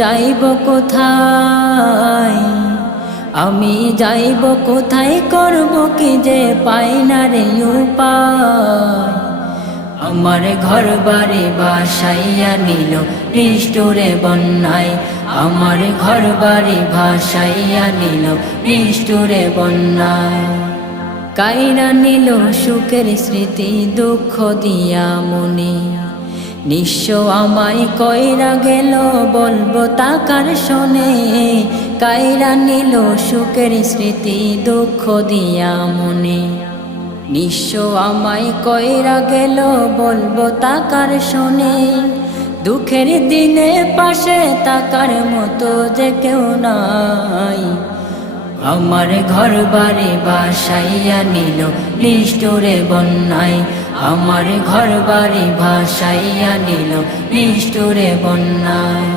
যাইব কোথায়, আমি যাইব কোথায়, করব কি যে পাই না রে উপায়। আমার ঘর বাড়ি ভাসাইয়া নিল নিষ্ঠুরে বন্যায়, আমার ঘর বাড়ি ভাসাইয়া নিল নিষ্ঠুরে বন্যায়। কাইরা নিল সুখের স্মৃতি দুঃখ দিয়া মনে, নিঃস্ব আমায় কইরা গেল বলবো তাকার শোনে। কাইরা নিল সুখের স্মৃতি দুঃখ দিয়া মনে, নিঃস্ব আমায় কইরা গেল বলবো তাকার শোনে। দুঃখের দিনে পাশে তাকার মতো যে কেউ নাই, আমার ঘর বাড়ি ভাসাইয়া নিল নিষ্ঠুরে বন্যায়, আমার ঘর বাড়ি ভাসাইয়া নিল নিষ্ঠুরে বন্যায়।